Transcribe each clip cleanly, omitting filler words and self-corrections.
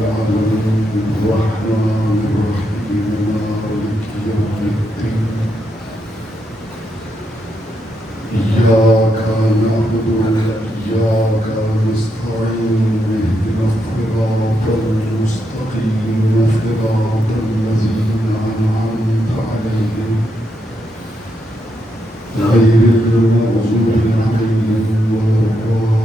العالمين الرحمن الرحيم مالك يوم الدين إياك نعبد وإياك نستعين اهدنا الصراط المستقيم صراط الذين أنعمت عليهم غير المغضوب عليهم ولا الضالين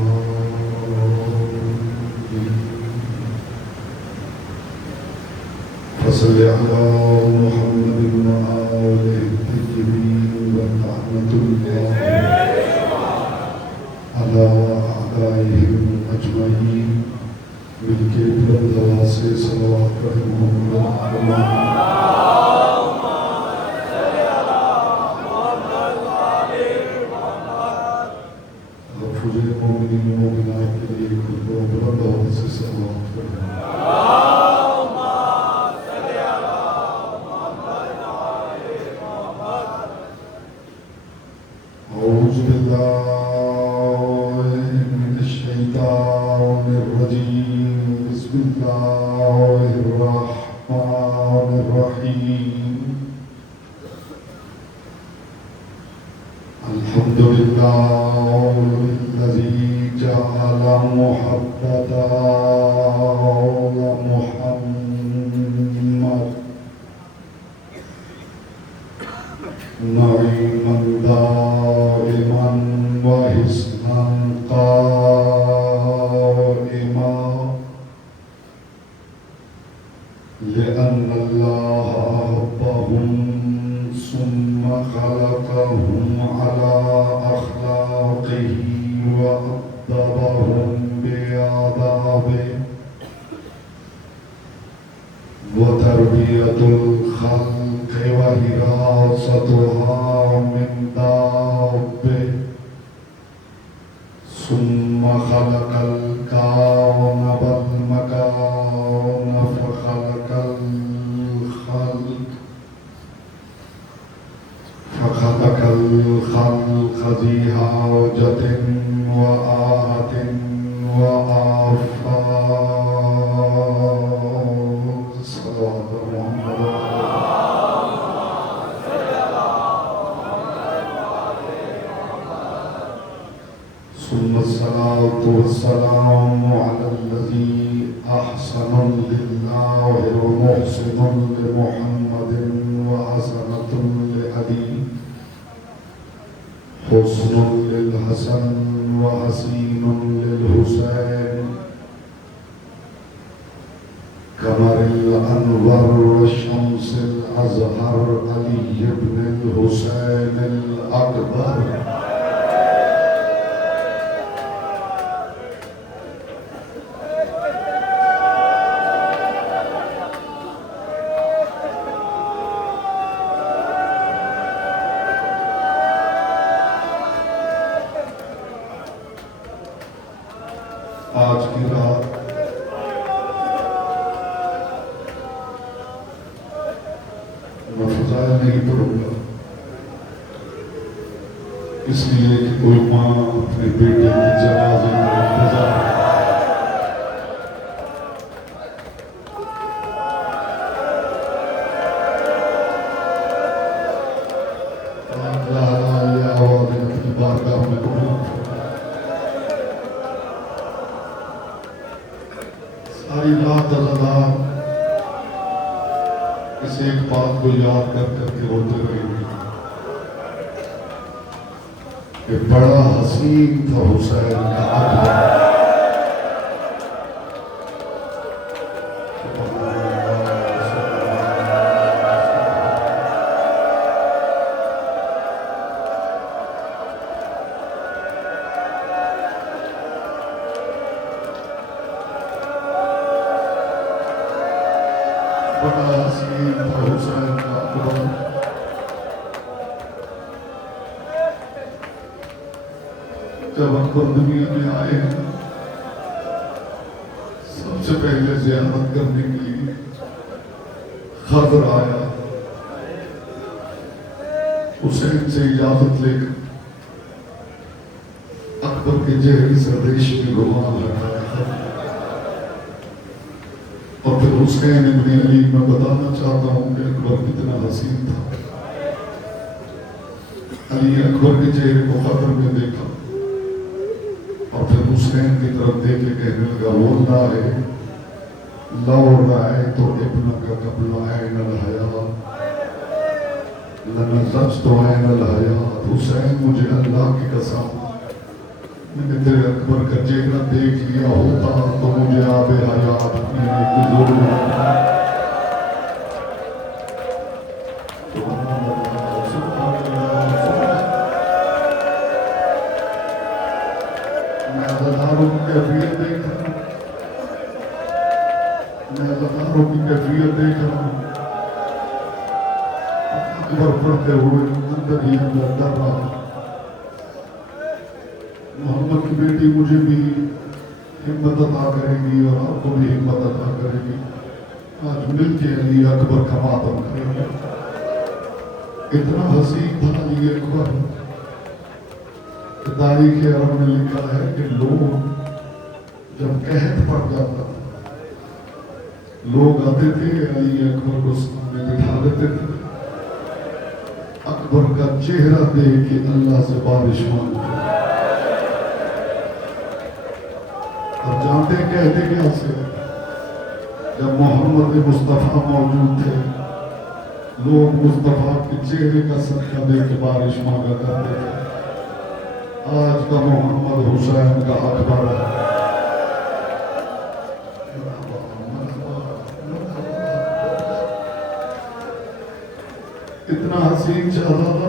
فصل على محمد وآله الطيبين ورحمة الله على أعدائهم أجمعين بالكبر والدواسي صلوات رحمهم الله أعوذ بالله من الشيطان الرجيم بسم الله الرحمن الرحيم الحمد لله الذي جعل محبة محمد نعيما دائما وحسنا قائما لأن الله أحبهم ثم خلقهم على أخلاقه وأدبهم بآدابه وتربية الخلق وحراستها من دابه ثم خلق الكون والمكان فخلق الخلق ذي حاجة وآهة وآفات صلاة محمد ثم الصلاة والسلام على الذي أحسن لله ومحسن لمحمد وحسنة لعلي حسن للحسن وحسين للحسين قمر الأنور والشمس الأزهر علي بن الحسين الأكبر آج کی رات میں فضائل نہیں پڑھوں گا اس لیے کہ کوئی ماں اپنے بیٹے کی جنازے میں انتظار بارگاہ میں قبول ساری رات اللہ اس ایک بات کو یاد کر کے روتے رہے کہ بڑا حسین تھا حسین کا اکبر بڑا حسین تھا حسین کا اکبر جب اکبر دنیا میں آئے سب سے پہلے زیارت کرنے کے لیے خضر آیا حسین سے اجازت لے کر اکبر کے جہری سردیش میں گھما لگا حسین ابن علی میں بتانا چاہتا ہوں کہ اکبر کتنا حسین تھا. علی اکبر کے چہرے کو خطر میں دیکھا اور پھر حسین کی طرف دیکھ کے کہنے لگا واللہ لو رأیت ابنک قبل عین الحیات لنزجت عین الحیات. حسین مجھے اللہ کی قسم میں نے تیرے اکبر کا چہرہ دیکھ لیا ہوتا تو مجھے آب حیات پینے کی ضرورت ہے. میں عزاداروں کی کیفیت دیکھ رہا ہوں. میں عزاداروں کی کیفیت دیکھ رہا ہوں. اکبر پڑھتے ہوئے اندر ہی اندر ڈر رہا. محمد کی بیٹی مجھے بھی ہمت عطا کرے گی اور آپ کو بھی ہمت عطا کرے گی. آج مل کے علی اکبر کا ماتم کریں گے. اتنا حسین تھا علی اکبر. تاریخ عرب میں لکھا ہے کہ لوگ جب قحط پڑ جاتا لوگ آتے تھے علی اکبر کو سامنے بٹھا دیتے تھے. اکبر کا چہرہ دیکھ کے اللہ سے بارش مانگتے اور جانتے کہتے کیا سے جب محمد مصطفیٰ موجود تھے لوگ مصطفیٰ کے چہرے کا صدقہ دے کے بارش مانگا کرتے تھے. آج کا محمد حسین کا اکبر ہے. اتنا حسین شہزادہ.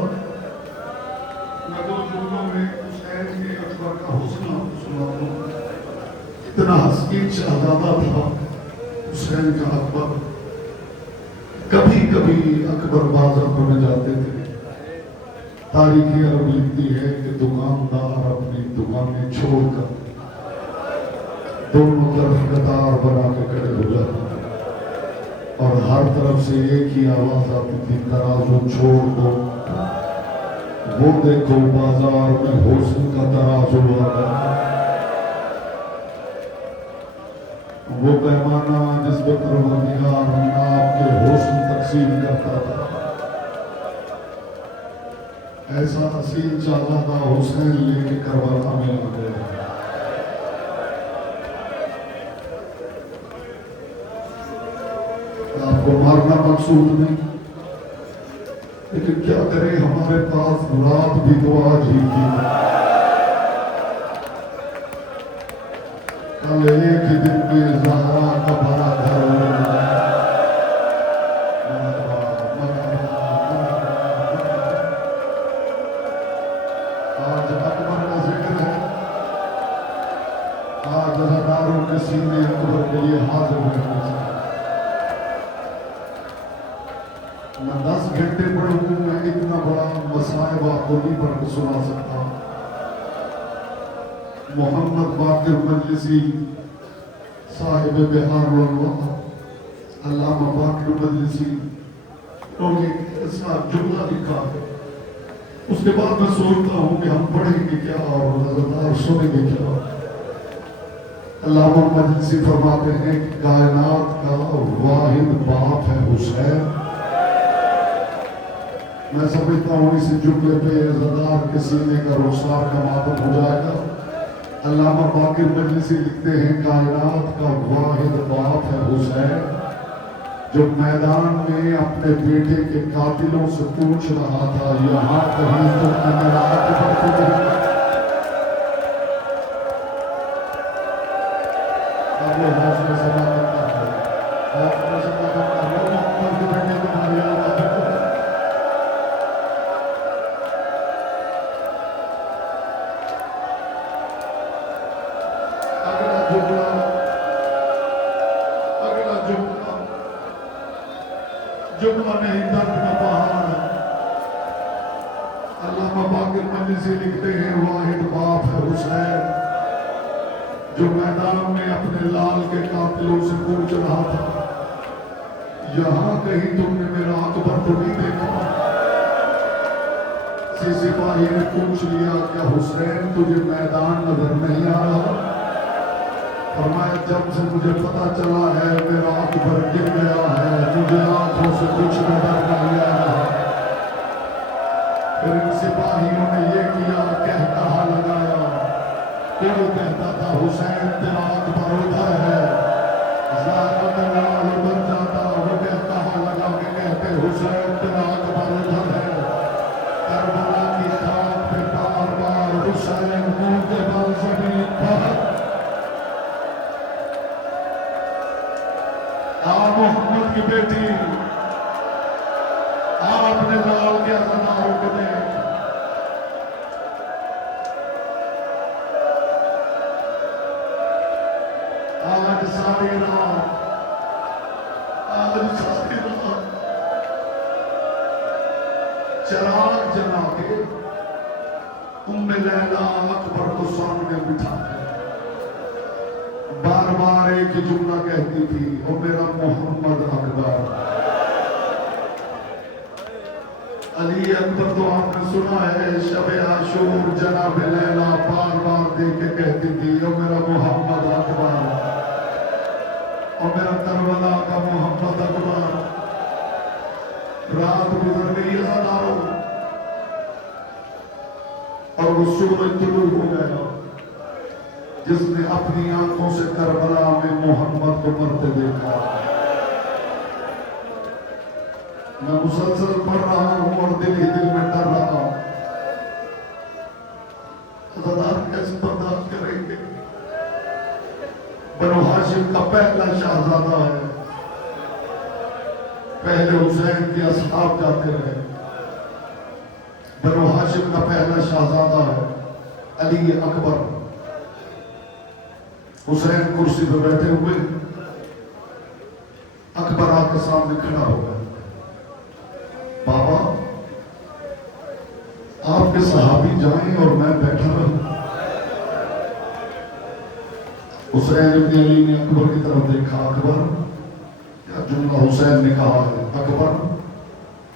میں دو جملوں میں حسین کے اکبر کا حسن سناتا ہوں. اتنا حسین شہزادہ تھا حسین کا اکبر. کبھی کبھی اکبر بازاروں میں جاتے تھے. تاریخ عرب لکھتی ہے کہ دکاندار اپنی دکانیں چھوڑ کر دونوں طرف قطار بنا کے کھڑے ہو جاتے اور ہر طرف سے ایک ہی آواز آتی تھی ترازو چھوڑ دو. وہ دیکھو بازار میں حسن کا ترازو آ گیا. وہ پیمانہ جس پہ پروردگار آپ کے حسن تقسیم کرتا تھا. ایسا حسین شہزادہ حسین لے کے کربلا میں آ گئے. آپ کو مارنا مقصود نہیں لیکن کیا کریں ہمارے پاس رات بھی تو آج ہی تھی. کل ایک ہی دن میں زہرا کا بڑا گھر ہو گیا. آج اکبر کا ذکر ہے. آج ہزاروں کے سینے اکبر کے لیے حاضر ہوئے ہیں. میں 10 گھنٹے پڑھوں میں اتنا بڑا مصائب آپ کو نہیں پڑھ کے سنا سکتا. محمد باقر مجلسی صاحب بہار الانوار علامہ باقر مجلسی تو ایسا جملہ لکھا ہے. اس کے بعد میں سوچتا ہوں کہ ہم پڑھیں گے کیا اور نظردار سنیں گے کیا. علامہ مجلسی فرماتے ہیں کہ کائنات کا واحد باپ ہے حسین. میں سمجھتا ہوں اس جملے پہ عزادار کے سینے کا رخسار کا ماتم ہو جائے گا. علامہ باقر مجلسی لکھتے ہیں کائنات کا واحد باپ ہے حسین جو میدان میں اپنے بیٹے کے قاتلوں سے پوچھ رہا تھا یہاں کہیں تم نے میرا اکبر کو دیکھا. اب یہ حوصلے سے بات کرتا ہے. حوصلے سے بات کرتا ہے. محمد کے بیٹے تمہاری آواز ہے. اگلا جملہ نہیں درد کا پہاڑ ہے. علامہ باقر مجلسی لکھتے ہیں واحد باپ ہے حسین جو میدان میں اپنے لال کے قاتلوں سے پوچھ رہا تھا یہاں کہیں تم نے میرا اکبر تو نہیں دیکھا. سپاہی نے پوچھ لیا کیا حسین تجھے میدان نظر نہیں آ رہا. فرمایا جب سے مجھے پتا چلا ہے میرا اکبر گر گیا ہے، مجھے آنکھوں سے کچھ نظر نہیں آ رہا۔ پھر ان سپاہیوں نے یہ کیا، کہا لگایا، کوئی کہتا تھا حسین تیرا اکبر ادھر ہے، زہرا کا لال بن جاتا، وہ کہا لگا کے کہتے حسین تیرا اکبر ادھر ہے۔ کربلا کی خاک پہ بار بار حسین منہ کے بل زمین پر محمد کی بیٹی، آپ نے لال کے عزاداروں کو دیکھ، آج ساری رات چراغ جلا کے ام لیلا اکبر کو سامنے بٹھا کے بار بار ایک جملہ کہتی تھی، او میرا محمد اکبر۔ علی اکبر تو آپ نے سنا ہے، شب عاشور جناب لیلا بار بار دیکھ کے کہتی تھی، او میرا محمد اکبر، او میرا کربلا کا محمد اکبر۔ رات گزر گئی ہزاروں اور وہ سورج طلوع ہو گیا، جس نے اپنی آنکھوں سے کربلا میں محمد کو مرتے دیکھا۔ میں مسلسل پڑھ رہا ہوں اور دل ہی دل میں ڈر رہا ہوں، عزادار کیسے برداشت کریں گے؟ بنو ہاشم کا پہلا شہزادہ ہے، پہلے حسین کے اصحاب جاتے رہے۔ بنو ہاشم کا پہلا شہزادہ ہے علی اکبر۔ حسین کرسی پہ بیٹھے ہوئے، اکبر آ کے سامنے کھڑا ہو گیا، بابا آپ کے صحابی جائیں اور میں بیٹھا رہوں۔ حسین ابن علی نے اکبر کی طرف دیکھا، اکبر کیا جملہ حسین نے کہا ہے، اکبر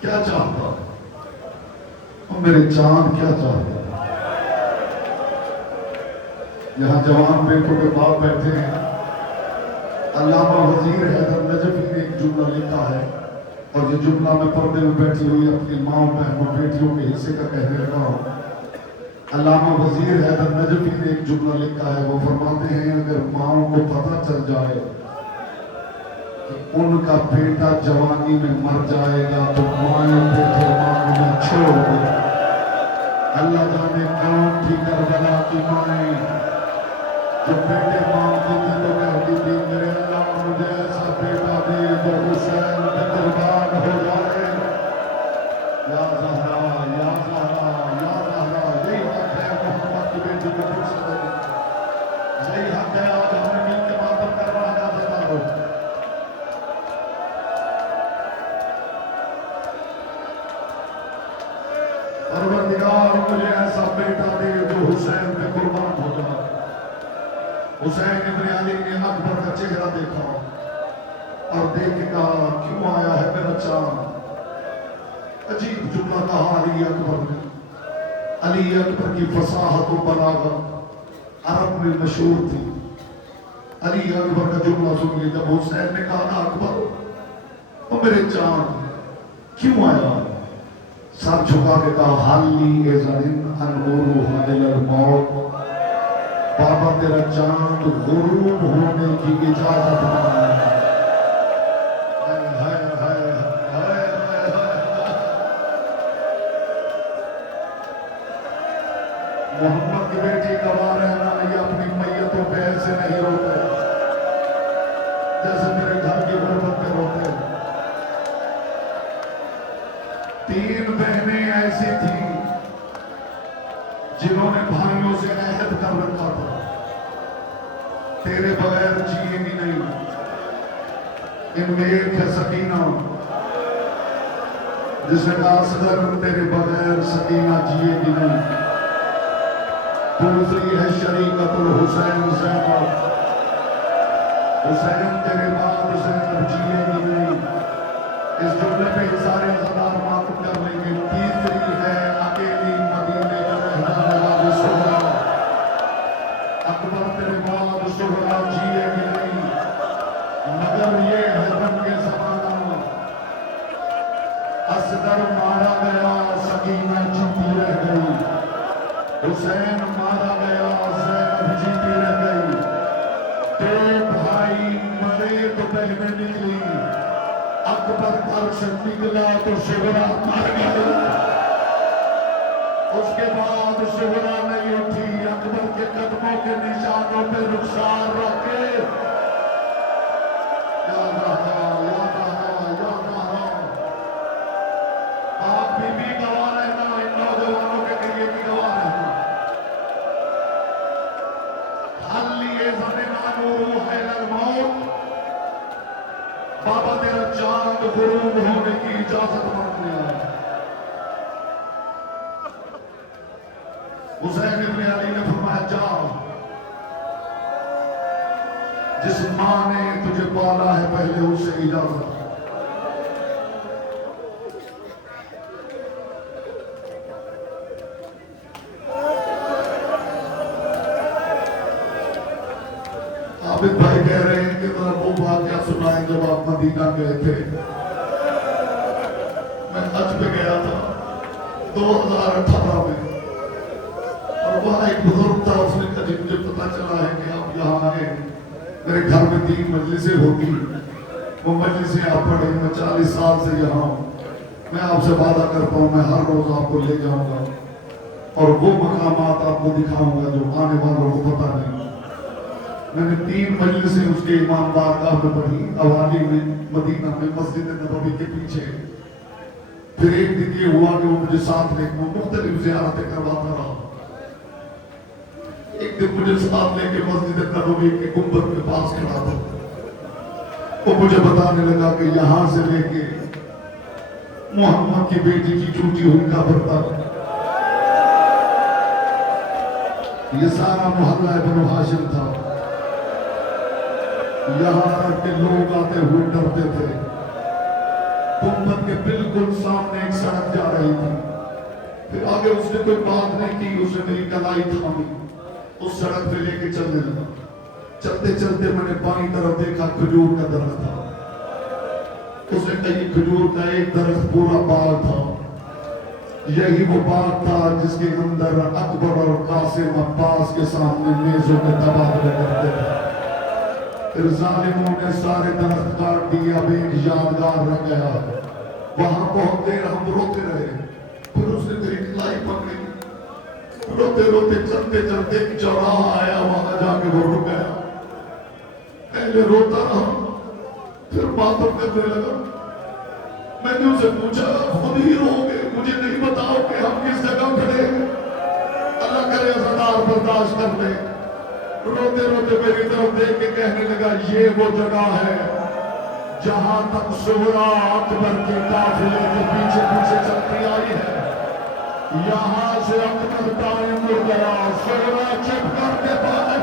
کیا چاہتا ہے، اور میرے چاند کیا چاہتا ہے؟ یہاں جوان بیٹوں کے باپ بیٹھے ہیں، علامہ وزیر حیدر نجفی نے ایک جملہ لکھا ہے، اور یہ جملہ میں پردے میں بیٹھی ہوئی اپنی ماں بہنوں بیٹیوں کے حصے کا کہنے لگا ہوں۔ علامہ وزیر حیدر نجفی نے ایک جملہ لکھا ہے، وہ فرماتے ہیں اگر ماں کو پتہ چل جائے کہ ان کا بیٹا جوانی میں مر جائے گا تو مائیں بیٹے مانگنا چھوڑ دے۔ اللہ جانے کون تھی کربلا کی مائیں جو بیٹے مانگتی تھی تو کہتی تھی میرے اللہ مجھے ایسا بیٹا دے جو حسین پہ قربان ہو جائے۔ یا زہرا یا زہرا یا زہرا، یہی حق ہے محمد کی بیٹی کو پوچھ سکتے، یہی حق ہے آج ہم نے مل کے ماتم کر رہا ہے ہو۔ پروردگار مجھے ایسا بیٹا دے جو حسین پہ قربان ہو جائے۔ حسین ابن علی نے اکبر کا چہرہ دیکھا اور دیکھ کے کہا کیوں آیا ہے میرا چاند؟ عجیب جملہ کہا علی اکبر نے۔ علی اکبر کی فصاحت و بلاغت عرب میں مشہور تھی۔ علی اکبر کا جملہ سنیے، جب حسین نے کہا نا اکبر او میرے چاند کیوں آیا، سر جھکا کے کہا حالی اذن انورها الى الموت، بابا تیرا چاند غروب ہونے کی اجازت مانگتا ہے۔ محمد کی بیٹی گواہ رہنا، یہ اپنی میتوں پہ ایسے نہیں روتے جیسے میرے گھر کی غربت پہ روتے۔ تین بہنیں ایسی تھیں جنہوں نے بھائیوں سے عہد کر رکھا تھا تیرے بغیر جیے گی نہیں۔ ان میں ایک ہے سکینہ، جس نے کہا اصغر تیرے بغیر سکینہ جیے گی نہیں۔ دوسری ہے شریکت الحسین زینب، حسین تیرے بعد زینب جیے گی نہیں۔ اس جملے پہ سارے عزادار معطوف کر لیں گے۔ تیسری ہے اکیلی مدینے کا رہنے والی سہرا، اکبر تیرے بعد سہرا جیے گیا سکینہ جیتی رہ گئی، حسین مارا گیا زینب جیتی رہ گئی، دو بھائی مرے تو بہنیں نکلی، اکبر گھر سے نکلا تو شہرا مر گئی، اس کے بعد شہرا نہیں اٹھی، اکبر کے قدموں کے نشانوں پہ رخسار رکھ کے یاد رہا یاد رہا یاد رہا۔ آپ بھی گواہ رہنا، ان نوجوانوں کے لیے بھی گواہ رہنا۔ حل لیے زمینہ نورو حیل الموت، بابا تیرا چاند غروب ہونے کی اجازت مانگ لیا۔ حسین ابن علی نے فرمایا جا، جس ماں نے تجھے پالا ہے پہلے اس سے اجازت۔ عابد بھائی کہہ رہے ہیں کہ ذرا وہ واقعہ سنائیں جب آپ مدینہ گئے تھے۔ میں حج پہ گیا تھا 2018 میں، اور وہاں ایک بزرگ تھا، اس نے کہا جی مجھے پتا چلا ہے کہ آپ یہاں آئے، میرے گھر میں 3 مجلسیں ہوتی، وہ مجلسیں آپ پڑھیں، میں 40 سال سے یہاں ہوں، میں آپ سے وعدہ کرتا ہوں میں ہر روز آپ کو لے جاؤں گا اور وہ مقامات آپ کو دکھاؤں گا جو آنے والوں کو پتہ نہیں۔ میں نے 3 مجلسیں اس کے امام بارگاہ میں پڑھی، اوالی میں، مدینہ میں، مسجد نبوی کے پیچھے۔ پھر ایک دن یہ ہوا کہ وہ مجھے ساتھ لے کے مختلف زیارتیں کرواتا رہا۔ ایک دن مجھے ساتھ لے کے مسجد نبوی کے گنبد کے پاس کھڑا تھا، وہ مجھے بتانے لگا کہ یہاں سے لے کے محمد کی بیٹی کی ٹوٹی ہوئی قبر تک یہ سارا محلہ بنو ہاشم تھا، یہاں تک کہ لوگ آتے ہوئے ڈرتے تھے۔ گنبد کے بالکل سامنے ایک سڑک جا رہی تھی، پھر آگے اس نے کوئی بات نہیں کی، اس نے میری کلائی تھامی، اس سڑک پہ لے کے چلنے لگا۔ چلتے چلتے میں نے بائیں طرف دیکھا کھجور کا درخت تھا، اس نے کہا یہ کھجور کا ایک درخت پورا باغ تھا، یہی وہ باغ تھا جس کے اندر اکبر اور قاسم عباس کے سامنے میزوں کے تبادلے کرتے تھے۔ پھر ظالموں نے سارے درخت کاٹ دیے، اب ایک یادگار رہ گیا۔ وہاں بہت دیر ہم روتے رہے، پھر اس نے میری کلائی پکڑی، روتے روتے چلتے چلتے ایک چوراہا آیا، وہاں جا کے وہ رک گیا۔ پہلے روتا رہا، پھر باتوں کرنے لگا۔ میں نے اسے پوچھا خود ہی رو گے، مجھے نہیں بتاؤ کہ ہم کس جگہ کھڑے ہیں؟ اللہ کرے عزتدار برداشت کر لے۔ روتے روتے میری طرف دیکھ کے کہنے لگا یہ وہ جگہ ہے جہاں تک زہرا اکبر کے قافلے کے پیچھے پیچھے چلتی آئی ہے، یہاں سے اکبر دائیں مڑ گیا، زہرا چپ کر کے باہر۔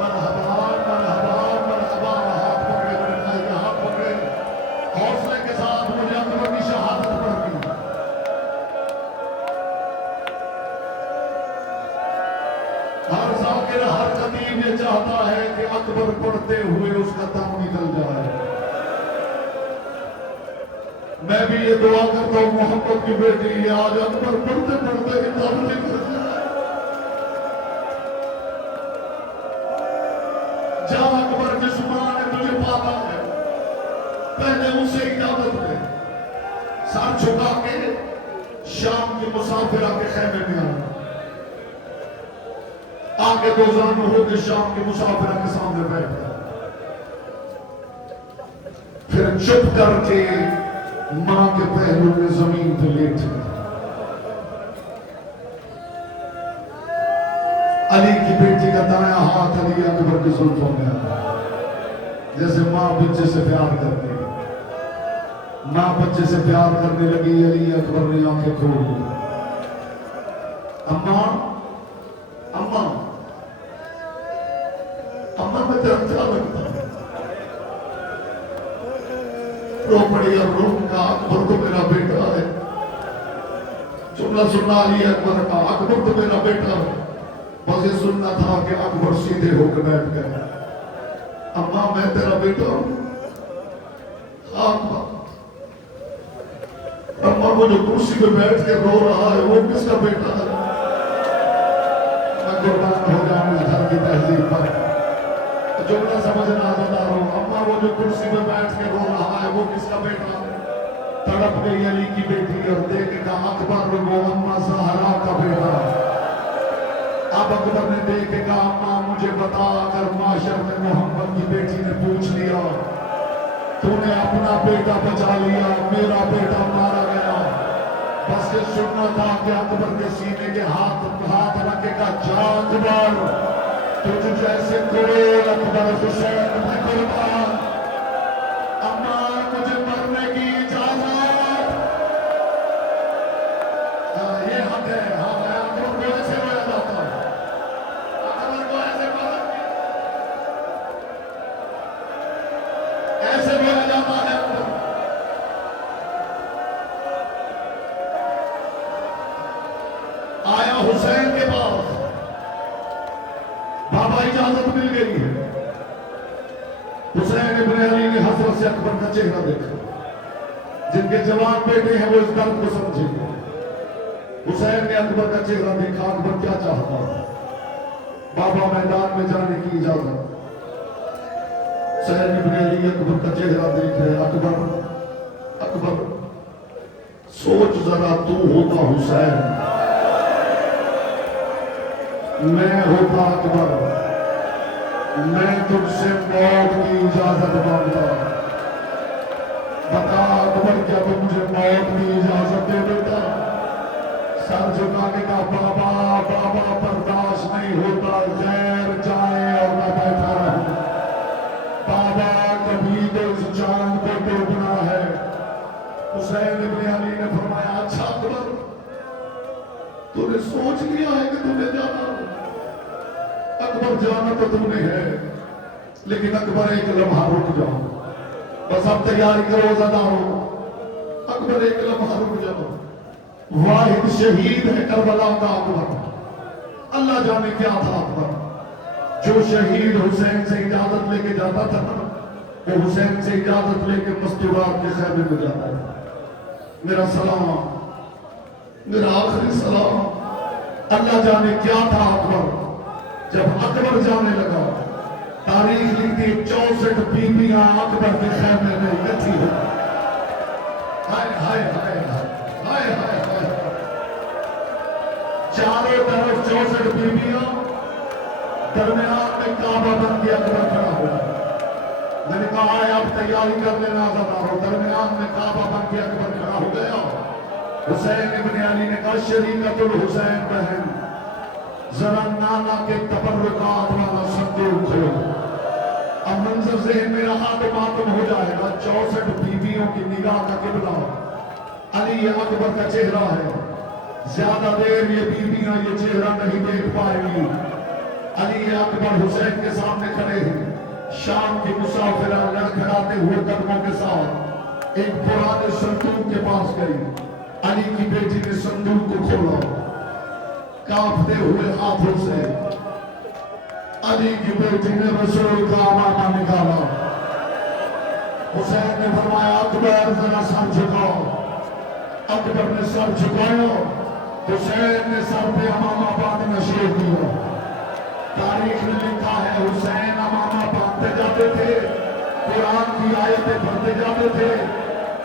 مرحبا مرحبا مرحبا، ہاتھ پکڑے میرے بھائی کا ہاتھ پکڑے، حوصلے کے ساتھ مجھے اکبر کی شہادت پڑھ دی۔ ہر ذاکر ہر خطیب یہ چاہتا ہے کہ اکبر پڑھتے ہوئے اس کا دم نکل جائے۔ میں بھی یہ دعا کرتا ہوں محمد کی بیٹی آج اکبر پڑھتے پڑھتے ہی دم نکل جائے۔ جا اکبر جس ماں نے تجھے پالا ہے پہلے اسے اجازت دے، سر جھکا کے شام کی مسافرہ کے خیمے میں آنا، آگے دو زانو ہو کے شام کے مسافرہ کے سامنے بیٹھ گیا، پھر چپ کر کے ماں کے پہلو میں زمین پہ لیٹ گیا۔ علی کی بیٹی کا دایاں ہاتھ علی اکبر کے زلفوں میں آیا، جیسے ماں بچے سے پیار کرتی ہے، ماں بچے سے پیار کرنے لگی، علی اکبر نے آنکھیں کھول دی۔ اماں اماں اماں میں تیرا کیا لگتا ہے؟ رو پڑی اور رو کہا اکبر تو میرا بیٹا ہے۔ جملہ سننا علی اکبر کا، اکبر تو میرا بیٹا ہے، بس یہ سننا تھا کہ اکبر سیدھے ہو کے بیٹھ گئے۔ اماں میں تیرا بیٹا ہوں؟ ہاں اما وہ جو کرسی پہ بیٹھ کے رو رہا ہے وہ کس کا بیٹا ہے؟ میں قربان ہو جاؤں اس گھر کی تہذیب پر، جملہ سمجھنا آزادہ ہو۔ اما وہ جو کرسی پہ بیٹھ کے رو رہا ہے وہ کس کا بیٹا ہے؟ تڑپ گئی علی کی بیٹی اور دیکھ کا اکبر وہ اما زہرا کا بیٹا۔ اب اکبر نے دیکھ کا اما مجھے بتا کر معاشر میں محمد کی بیٹی نے پوچھ لیا، تو نے اپنا بیٹا بچا لیا، میرا بیٹا مارا گیا۔ بس یہ سننا تھا کہ اکبر کے سینے کے ہاتھ رکھے گا، جا اکبر تجھ جیسے کروڑ اکبر حسین میں قربان، اما مجھے مرنے کی اجازت۔ یہ حق ہے، ہاں میں اکبر کو ایسے رویا جاتا ہوں، اکبر کو ایسے رویا جاتا ہے۔ آیا حسین کے پاس، بابا اجازت مل گئی ہے۔ حسین ابن علی نے حضرت سے اکبر کا چہرہ دیکھا، جن کے جوان بیٹے ہیں وہ اس درد کو سمجھے۔ حسین نے اکبر کا چہرہ دیکھا، اکبر کیا چاہتا ہے؟ بابا میدان میں جانے کی اجازت۔ حسین ابن علی اکبر کا چہرہ دیکھ رہے، اکبر سوچ ذرا، تو ہوتا حسین، میں ہوتا اکبر، میں تجھ سے موت کی اجازت مانگتا، بتا اکبر کیا تم مجھے موت کی اجازت دے دیتا؟ سر جھکانے کا بابا برداشت نہیں ہوتا، غیر جائے اور میں بیٹھا رہوں، بابا کبھی تو اس چاند کو ڈوبنا ہے۔ حسین ابن علی نے فرمایا، اچھا اکبر تو نے سوچ لیا ہے کہ تمہیں جانا؟ اکبر جانا تو تم نے ہے، لیکن اکبر ایک لمحہ رک جاؤ، بس اب تیاری کرو زدارو، اکبر ایک لمحہ رک جاؤ۔ واحد شہید ہے کربلا کا اکبر، اللہ جانے کیا تھا اکبر، جو شہید حسین سے اجازت لے کے جاتا تھا وہ حسین سے اجازت لے کے مستورات کے خیمے میں جاتا ہے۔ میرا سلام، میرا آخری سلام، اللہ جانے کیا تھا اکبر۔ جب اکبر جانے لگا، تاریخ لکھتی 64 بیویاں اکبر کے خیمے میں اکٹھی ہوئی۔ ہائے ہائے ہائے ہائے ہائے ہائے، چاروں طرف 64 بیویاں، درمیان میں کعبہ بن کے اکبر کھڑا ہوا۔ میں نے کہا ہے اب تیاری کر لینا آزادارو، درمیان میں کعبہ بن کے اکبر کھڑا ہو گیا۔ حسین ابن علی نے کہا، شریکت الحسین بہن ذرا نانا کے تبرکات والا صندوق کھولو۔ اب منظر ذہن میں رہا تو معلوم ہو جائے گا، 64 بیویوں کی نگاہ کا قبلہ علی اکبر کا چہرہ ہے۔ زیادہ دیر یہ بیویاں یہ چہرہ نہیں دیکھ پائے گی۔ علی اکبر حسین کے سامنے کھڑے ہیں، شام کی مسافرہ لڑکھڑاتے ہوئے قدموں کے ساتھ ایک پرانے صندوق کے پاس گئی۔ علی کی بیٹی نے صندوق کو کھولا، کانپتے ہوئے ہاتھوں سے علی کی بیٹی نے رسول کا امانہ نکالا۔ حسین نے فرمایا، اکبر ذرا سر جھکاؤ۔ اکبر نے سر جھکایا، حسین نے سر پہ امامہ باندھنا شروع کیا۔ تاریخ میں لکھا ہے حسین امامہ باندھتے جاتے تھے، قرآن کی آیتیں پڑھتے جاتے تھے۔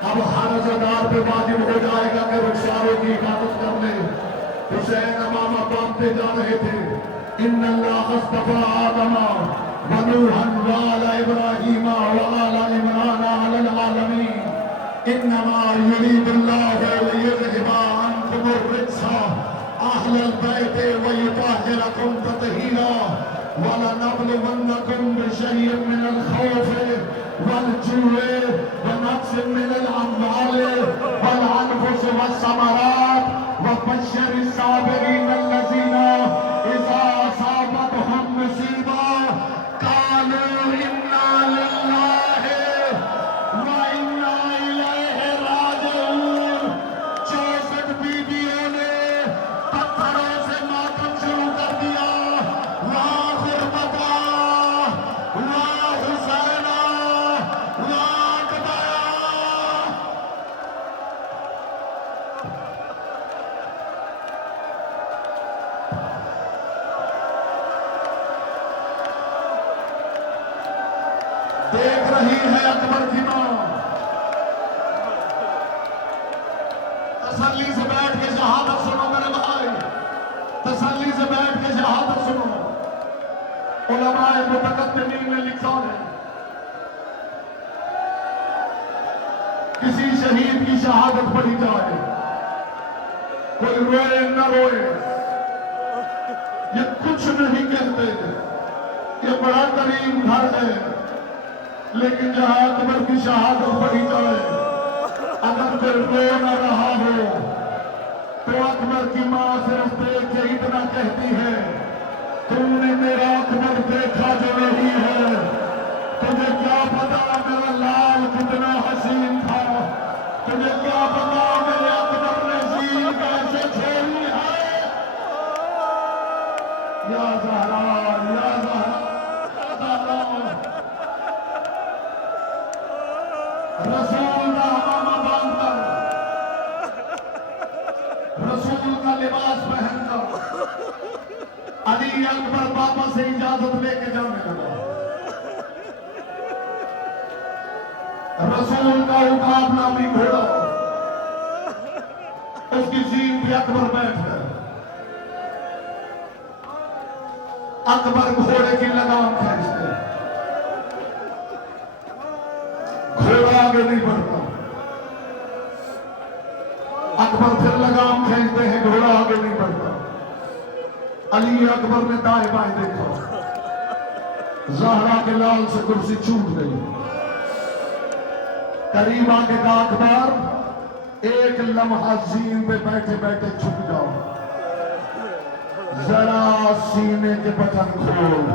اب ہر عزادار پہ واجب ہو جائے گا کہ رخساروں کی عبادت کر لے۔ حسین امامہ باندھتے جا رہے تھے، ان اللہ اصطفیٰ آدم ونوحا وآل ابراہیم وآل عمران علی العالمین انما یرید اللہ لیذہب عنکم الرجس اہل البیت ویطہرکم تطہیرا وَلَنَبْلُوَنَّكُمْ بِشَيْءٍ مِّنَ الْخَوْفِ وَالْجُوعِ وَنَقْصٍ مِّنَ الْأَمْوَالِ وَالْأَنفُسِ وَالثَّمَرَاتِ وَبَشِّرِ الصَّابِرِينَ الَّذِينَ إِذَا أَصَابَتْهُم مُّصِیبَةٌ قَالُوا إِنَّا لِلَّهِ وَإِنَّا إِلَیْهِ رَاجِعُونَ۔ 64 بیویوں نے پتھروں سے ماتم شروع کر دیا، رہی ہے اکبر کی ماں، تسلی سے بیٹھ کے شہادت سنو میرے بھائی، تسلی سے بیٹھ کے شہادت سنو۔ علماء متقدمین نے لکھا ہے کسی شہید کی شہادت پڑھی جائے، کوئی روئے نہ روئے، یہ کچھ نہیں کہتے، یہ بڑا کریم گھر ہے، لیکن جہاں اکبر کی شہادت پڑھی جائے اگر پھر رو نہ رہا ہو تو اکبر کی ماں صرف دیکھ کے اتنا کہتی ہے، تم نے میرا اکبر دیکھا جو نہیں ہے، تجھے کیا پتا میرا لال کتنا حسین تھا، تجھے کیا پتا میرے اکبر نے زین کیسے چھوڑی ہے۔ یا زہرا یا زہرا یا زہرا، رسول کا امامہ باندھ کر، رسول کا لباس پہن کر علی اکبر بابا سے اجازت لے کے جانے لگا۔ رسول کا عقاب نامی گھوڑا، اس کی زین پہ اکبر بیٹھ گئے۔ اکبر گھوڑے کی لگام کھینچتے، گھوڑا آگے نہیں بڑھتا، اکبر پھر لگام کھینچتے ہیں، گھوڑا آگے نہیں بڑھتا۔ علی اکبر نے دائیں بائیں دیکھا، زہرا کے لال سے کرسی چھوٹ گئی، قریب آگے کا اکبر ایک لمحہ زین پہ بیٹھے بیٹھے چھپ جاؤ، ذرا سینے کے بٹن کھول۔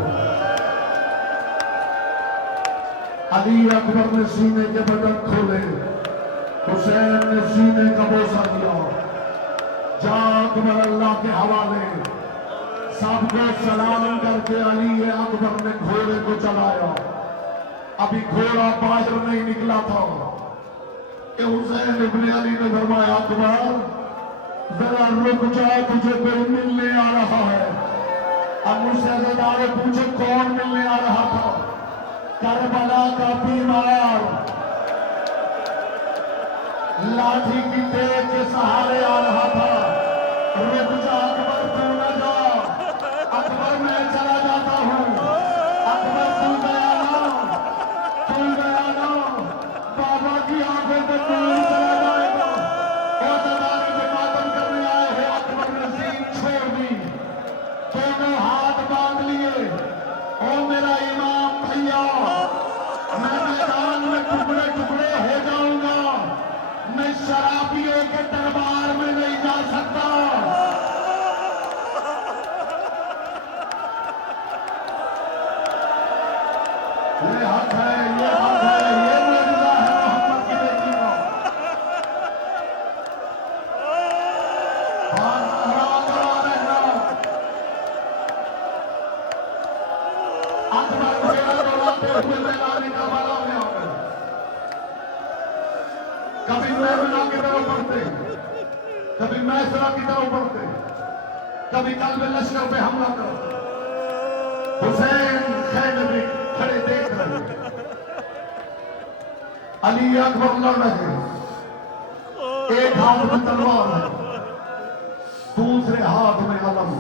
علی اکبر نے سینے کے بٹن کھولے، حسین نے سینے کا بوسہ دیا، جا اکبر اللہ کے حوالے، سب کو سلام کر کے علی اکبر نے گھوڑے کو چلایا۔ ابھی گھوڑا باہر نہیں نکلا تھا کہ حسین ابن علی نے فرمایا، اکبر ذرا رک جا، تجھے کوئی ملنے آ رہا ہے۔ اب مجھ سے زدارے پوچھو کون ملنے آ رہا تھا؟ کربلا کا بیمار، لاٹھی کی تیز کے سہارے آ رہا تھا۔ رک جا اکبر، تو نہ جا، اکبر میں چلا جاتا ہوں، اکبر تو گیا نا، بابا کی آنکھوں پہ نور چلا جائے گا۔ اور زدارے پہ ماتم کرنے آئے ہو، اکبر نے زین چھوڑ دی، دونوں ہاتھ باندھ لیے، او میرا امام بھیا، میں میدان میں ٹکڑے ٹکڑے ہو جاؤں گا، میں شرابیوں کے دربار میں نہیں جا سکتا۔ یہ حق ہے، یہ حق ہے، یہ معجزہ ہے محمد کی بیٹی کا۔ اکبر گھوڑا دوڑاتے ہوئے میدان کربلا میں آ گئے، کبھی میمنہ کی طرف بڑھتے، کبھی میسرہ کی طرف بڑھتے، کبھی قلب لشکر پہ حملہ کرتے۔ حسین خیمے میں کھڑے دیکھ رہے، علی اکبر لڑ رہے، ایک ہاتھ میں تلوار ہے، دوسرے ہاتھ میں علم،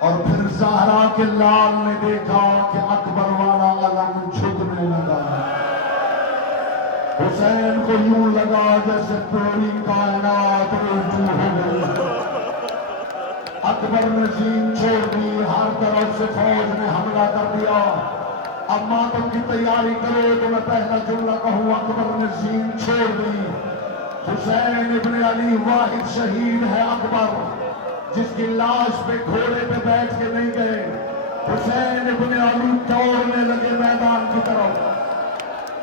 اور پھر زہرا کے لال نے دیکھا کہ اکبر والا علم جھکنے لگا۔ حسین کو یوں لگا جیسے پوری کائنات الٹی ہو گئی۔ اکبر نے زین چھوڑ دی، ہر طرف سے فوج نے حملہ کر دیا۔ اب ماتم کی تیاری کرو تو میں پہلا جملہ کہوں، اکبر نے زین چھوڑ دی۔ حسین ابن علی واحد شہید ہے اکبر، جس کی لاش پہ گھوڑے پہ بیٹھ کے نہیں گئے۔ حسین ابن علی دوڑنے لگے میدان کی طرف،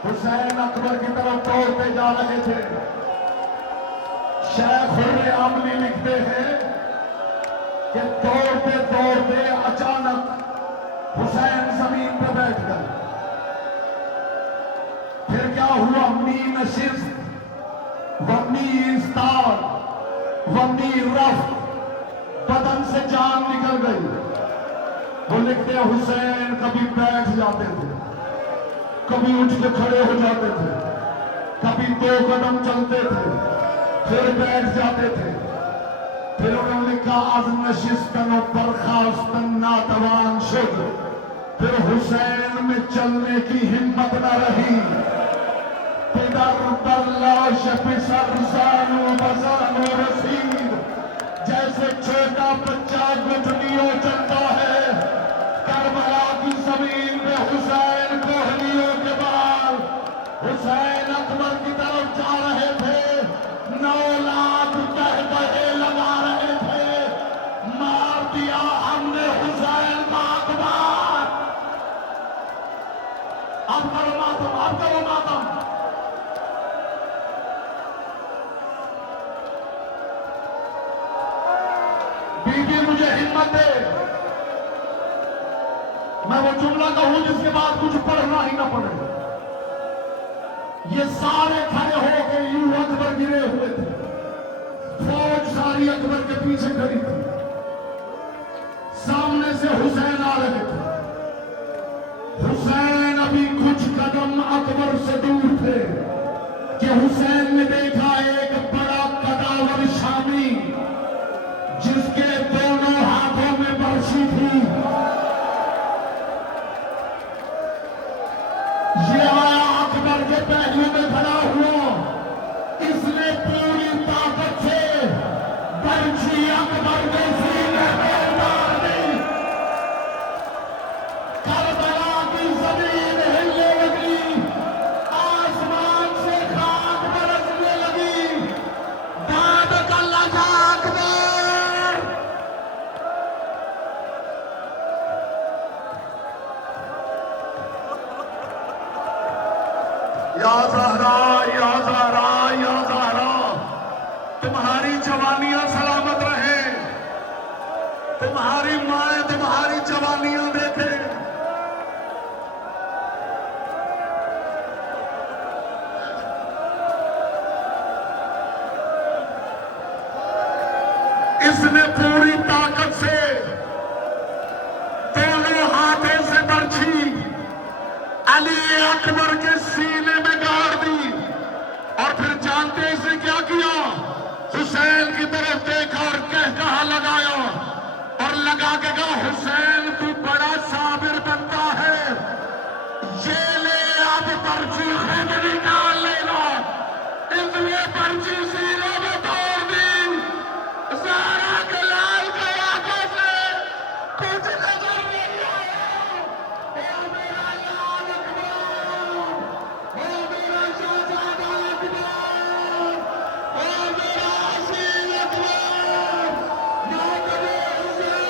حسین اکبر کی طرف دوڑتے جا رہے تھے۔ شیخ عملی لکھتے ہیں کہ دوڑتے دوڑتے اچانک حسین زمین پہ بیٹھ گئے۔ پھر کیا ہوا؟ می نشست و می استار و می رفت، بدن سے جان نکل گئی۔ وہ لکھتے ہیں حسین کبھی بیٹھ جاتے تھے، کبھی اٹھ کے کھڑے ہو جاتے تھے، کبھی 2 قدم چلتے تھے، پھر بیٹھ جاتے تھے، پھر انہوں نے کہا از نشستن و برخاستن ناتوان شد، پھر حسین میں چلنے کی ہمت نہ رہی، پدر بر لاش پسر زانو بزانو رسید، جیسے چھوٹا بچہ گٹھلیوں چلتا ہے، کربلا کی زمین پہ حسین کوہلیوں کے بال، حسین اکبر کی طرف جا رہے تھے، 9 لاکھ کہے لگا رہے تھے، مار دیا ہم نے حسین کا اکبر۔ اب کرو ماتم، اب کرو ماتم۔ بی بی مجھے ہمت دے، میں وہ جملہ کہوں جس کے بعد کچھ پڑھنا ہی نہ پڑے۔ یہ سارے کھڑے ہو کے یوں اکبر گرے ہوئے تھے، فوج ساری اکبر کے پیچھے کھڑی تھی، سامنے سے حسین آ رہے تھے، حسین ابھی کچھ قدم اکبر سے دور تھے کہ حسین نے دیکھا ایک بڑا قداور شامی جس کے دونوں ہاتھوں میں برچھی تھی، یہ آیا اکبر کے پہلو میں کھڑا ہوا، اس نے پوری طاقت سے برچھی اکبر کے سینے پہ ڈال دی، کربلا کی زمین ہلنے لگی، آسمان سے خاک برسنے لگی، داد کا لگا اکبر۔ یا زہرا یا زہرا یا زہرا، تمہاری جوانیاں سلامت رہیں، تمہاری مائیں تمہاری جوانیاں دیکھیں۔ اس نے پوری طاقت سے دونوں ہاتھوں سے برچھی علی اکبر کے سینے میں گاڑ دی، اور پھر جانتے اس نے کیا کیا؟ حسین کی طرف دیکھا اور کہا لگایا، اور لگا کے کہا حسین تو بڑا صابر بنتا ہے، یہ لے اب برچی خود نکال لینا۔ اس نے برچی سینے میں توڑ دی، زہرا کے لال کے آنکھوں سے کچھ نظر نہیں آیا، اے میرا لال اکبر، اے میرا شہزادہ اکبر، اے میرا اصیل اکبر، یا کبھی حسین،